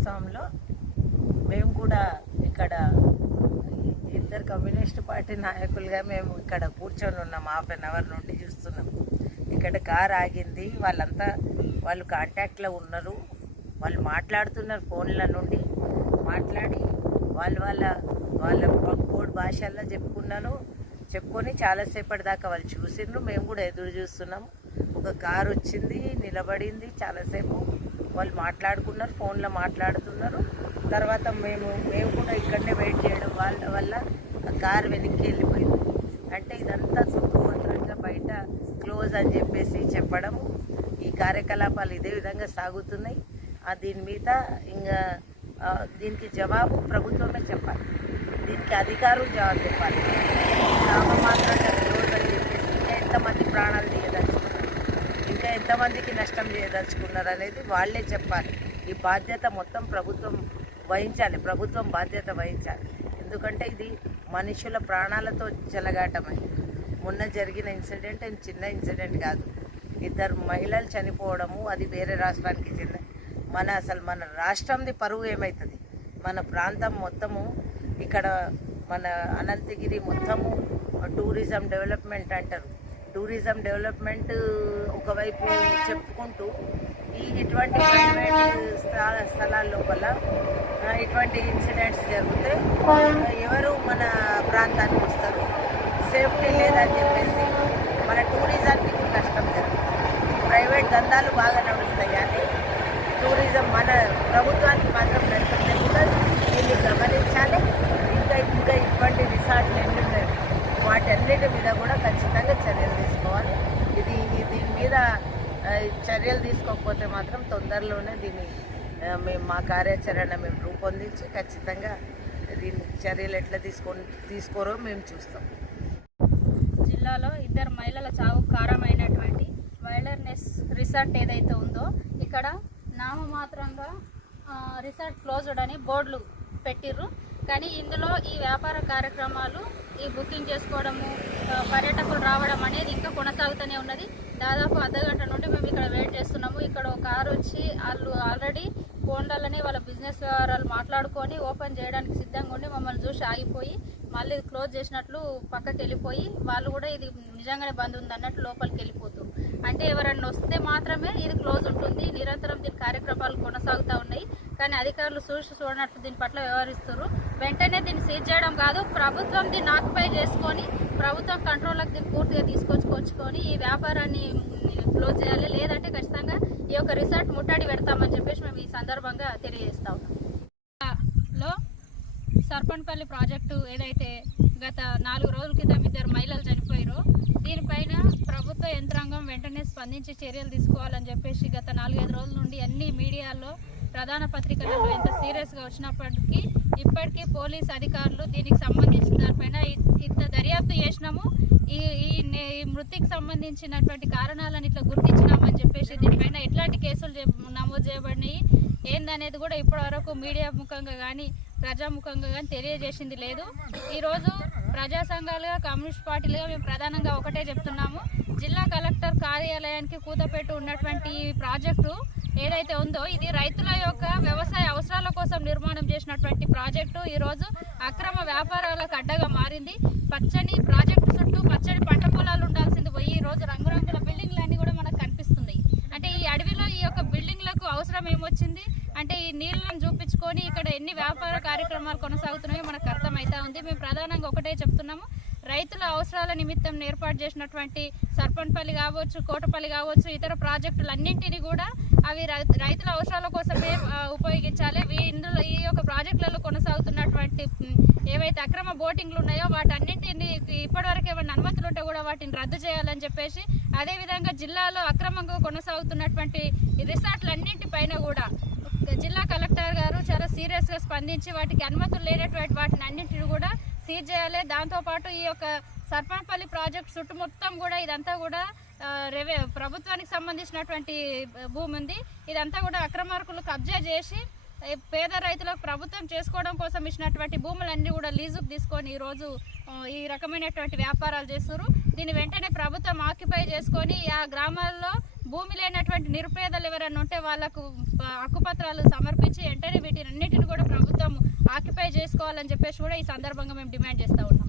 వాస్తవంలో మేము కూడా ఇక్కడ ఇద్దరు కమ్యూనిస్ట్ పార్టీ నాయకులుగా మేము ఇక్కడ కూర్చొని ఉన్నాం. హాఫ్ అన్ అవర్ నుండి చూస్తున్నాం. ఇక్కడ కార్ ఆగింది. వాళ్ళంతా వాళ్ళు కాంటాక్ట్లో ఉన్నారు. వాళ్ళు మాట్లాడుతున్నారు ఫోన్ల నుండి. మాట్లాడి వాళ్ళు వాళ్ళ వాళ్ళ కోడ్ భాషల్లో చెప్పుకున్నారు చెప్పుకొని చాలాసేపటి దాకా వాళ్ళు చూసిండ్రు. మేము కూడా ఎదురు చూస్తున్నాం. ఒక కారు వచ్చింది నిలబడింది చాలాసేపు. వాళ్ళు మాట్లాడుకున్నారు ఫోన్లో మాట్లాడుతున్నారు. తర్వాత మేము మేము కూడా ఇక్కడనే వెయిట్ చేయడం వాళ్ళ వల్ల ఆ కారు వెనక్కి వెళ్ళిపోయింది. అంటే ఇదంతా చుట్టుపక్కలంగా బయట క్లోజ్ అని చెప్పేసి చెప్పడము. ఈ కార్యకలాపాలు ఇదే విధంగా సాగుతున్నాయి. ఆ దీని మీద ఇంకా దీనికి జవాబు ప్రభుత్వమే చెప్పాలి. దీనికి అధికారులు జవాబు చెప్పాలి నామమాత్రంగా క్లోజ్ అని చెప్పేసి ఇంకా ఎంతమంది ప్రాణాలు తీయదలుచుకున్నారు ఇంకా ఎంతమందికి నష్టం చేయదలుచుకున్నారు అనేది వాళ్ళే చెప్పాలి. ఈ బాధ్యత మొత్తం ప్రభుత్వం వహించాలి. ప్రభుత్వం బాధ్యత వహించాలి. ఎందుకంటే ఇది మనుషుల ప్రాణాలతో చెలగాటమని మొన్న జరిగిన ఇన్సిడెంట్ ఏం చిన్న ఇన్సిడెంట్ కాదు. ఇద్దరు మహిళలు చనిపోవడము అది వేరే రాష్ట్రానికి చెందిన మన అసలు మన రాష్ట్రంది పరువు ఏమవుతుంది మన ప్రాంతం మొత్తము ఇక్కడ మన అనంతగిరి మొత్తము టూరిజం డెవలప్మెంట్ అంటారు. టూరిజం డెవలప్మెంట్ ఒకవైపు చెప్పుకుంటూ ఈ ఇటువంటి ప్రైవేట్ స్థల- స్థలాల లోపల ఇటువంటి ఇన్సిడెంట్స్ జరిగితే ఎవరు మన ప్రాంతానికి వస్తారు? సేఫ్టీ లేదని చెప్పేసి మన టూరిజానికి కష్టం జరుగుతుంది. ప్రైవేట్ దందాలు బాగా నడుస్తాయి కానీ టూరిజం మన ప్రభుత్వానికి మాత్రం నష్టం జరుగుతుంది దీన్ని గమనించాలి. ఇంకా ఇంకా ఇటువంటి రిసార్ట్లు ఎన్ని ఉన్నాయి వాటన్నిటి మీద కూడా ఖచ్చితంగా చర్యలు తీసుకోవాలి ఇది ఈ దీని మీద చర్యలు తీసుకోకపోతే మాత్రం తొందరలోనే దీన్ని మేము మా కార్యాచరణ మేము రూపొందించి ఖచ్చితంగా దీన్ని చర్యలు ఎట్లా తీసుకొని తీసుకోరో మేము చూస్తాం. జిల్లాలో ఇద్దరు మహిళల చావు కారణమైనటువంటి వైల్డర్నెస్ రిసార్ట్ ఏదైతే ఉందో ఇక్కడ నామమాత్రంగా రిసార్ట్ క్లోజ్డ్ అని బోర్డులు పెట్టిర్రు. కానీ ఇందులో ఈ వ్యాపార కార్యక్రమాలు ఈ బుకింగ్ చేసుకోవడము పర్యాటకులు రావడం అనేది ఇంకా కొనసాగుతూనే ఉన్నది. దాదాపు అర్ధగంట నుండి మేము ఇక్కడ వెయిట్ చేస్తున్నాము. ఇక్కడ ఒక కారు వచ్చి వాళ్ళు ఆల్రెడీ ఫోన్లలోనే వాళ్ళ బిజినెస్ వ్యవహారాలు మాట్లాడుకొని ఓపెన్ చేయడానికి సిద్ధంగా ఉండి మమ్మల్ని చూసి ఆగిపోయి మళ్ళీ క్లోజ్ చేసినట్లు పక్కకి వెళ్ళిపోయి వాళ్ళు కూడా ఇది నిజంగానే బంద్ ఉంది అన్నట్టు లోపలికి వెళ్ళిపోతారు అంటే ఎవరన్నా వస్తే మాత్రమే ఇది క్లోజ్ ఉంటుంది. నిరంతరం దీని కార్యక్రమాలు కొనసాగుతాయి. అధికారులు చూసి చూడనట్లు దీని పట్ల వ్యవహరిస్తారు వెంటనే దీన్ని సీజ్ చేయడం కాదు ప్రభుత్వం దీన్ని ఆక్యుపై చేసుకొని ప్రభుత్వం కంట్రోల్లోకి దీన్ని పూర్తిగా తీసుకొచ్చుకొచ్చుకొని ఈ వ్యాపారాన్ని క్లోజ్ చేయాలి. లేదంటే ఖచ్చితంగా ఈ యొక్క రిసార్ట్ ముట్టడి పెడతామని చెప్పేసి మేము ఈ సందర్భంగా తెలియజేస్తా ఉన్నాం. లో ప్రాజెక్టు ఏదైతే గత నాలుగు రోజుల క్రితం ఇద్దరు మహిళలు చనిపోయారో దీనిపైన ప్రభుత్వ యంత్రాంగం వెంటనే స్పందించి చర్యలు తీసుకోవాలని చెప్పేసి గత నాలుగైదు రోజుల నుండి అన్ని మీడియాల్లో ప్రధాన పత్రికలలో ఎంత సీరియస్గా వచ్చినప్పటికీ ఇప్పటికీ పోలీస్ అధికారులు దీనికి సంబంధించిన దానిపైన ఇ- ఇంత దర్యాప్తు చేసినాము. ఈ ఈ నే- ఈ మృతికి సంబంధించినటువంటి కారణాలను ఇట్లా గుర్తించినామని చెప్పేసి దీనిపైన ఎట్లాంటి కేసులు నమోదు చేయబడినాయి. ఏందనేది కూడా ఇప్పటివరకు మీడియా ముఖంగా కానీ ప్రజాముఖంగా కానీ తెలియజేసింది లేదు. ఈరోజు ప్రజా సంఘాలుగా కమ్యూనిస్ట్ పార్టీలుగా మేము ప్రధానంగా ఒకటే చెప్తున్నాము. జిల్లా కలెక్టర్ కార్యాలయానికి కూతపెట్టి ఉన్నటువంటి ఈ ప్రాజెక్టు ఏదైతే ఉందో ఇది రైతుల యొక్క వ్యవసాయ అవసరాల కోసం నిర్మాణం చేసినటువంటి ప్రాజెక్టు. ఈరోజు అక్రమ వ్యాపారాలకు అడ్డగా మారింది. పచ్చని ప్రాజెక్టు చుట్టూ పచ్చని పంట పొలాలు ఉండాల్సింది పోయి ఈ రోజు రంగురంగుల బిల్డింగ్లు అన్నీ కూడా మనకు కనిపిస్తున్నాయి అంటే ఈ అడవిలో ఈ యొక్క బిల్డింగ్లకు అవసరం ఏమొచ్చింది అంటే ఈ నీళ్ళను చూపించుకొని ఇక్కడ ఎన్ని వ్యాపార కార్యక్రమాలు కొనసాగుతున్నాయో మనకు అర్థమవుతా ఉంది. మేము ప్రధానంగా ఒకటే చెప్తున్నాము. రైతుల అవసరాల నిమిత్తం ఏర్పాటు చేసినటువంటి సర్పంపల్లి కావచ్చు కోటపల్లి కావచ్చు ఇతర ప్రాజెక్టులు అన్నింటినీ కూడా అవి రై- రైతుల అవసరాల కోసమే ఉపయోగించాలి. ఇందులో ఈ యొక్క ప్రాజెక్టులలో కొనసాగుతున్నటువంటి ఏవైతే అక్రమ బోటింగ్లు ఉన్నాయో వాటన్నింటినీ ఇప్పటివరకు ఏమైనా అనుమతులు ఉంటే కూడా వాటిని రద్దు చేయాలని చెప్పేసి అదేవిధంగా జిల్లాలో అక్రమంగా కొనసాగుతున్నటువంటి రిసార్ట్లన్నింటిపైన కూడా జిల్లా కలెక్టర్ గారు చాలా సీరియస్గా స్పందించి వాటికి అనుమతులు లేనటువంటి వాటిని అన్నింటిని కూడా సీజ్ చేయాలి. దాంతోపాటు ఈ యొక్క సర్పంపల్లి ప్రాజెక్ట్ చుట్టూ మొత్తం కూడా ఇదంతా కూడా రెవె ప్రభుత్వానికి సంబంధించినటువంటి భూమి ఉంది. ఇదంతా కూడా అక్రమార్కులు కబ్జా చేసి పేద రైతులకు ప్రభుత్వం చేసుకోవడం కోసం ఇచ్చినటువంటి భూములన్నీ కూడా లీజుకు తీసుకొని ఈరోజు ఈ రకమైనటువంటి వ్యాపారాలు చేస్తున్నారు. దీన్ని వెంటనే ప్రభుత్వం ఆక్యుపై చేసుకొని ఆ గ్రామాల్లో భూమి లేనటువంటి నిరుపేదలు ఎవరైనా ఉంటే వాళ్ళకు హక్కుపత్రాలు సమర్పించి వెంటనే వీటినన్నిటిని కూడా ప్రభుత్వం ఆక్యుపై చేసుకోవాలని చెప్పేసి కూడా ఈ సందర్భంగా మేము డిమాండ్ చేస్తూ ఉన్నాం.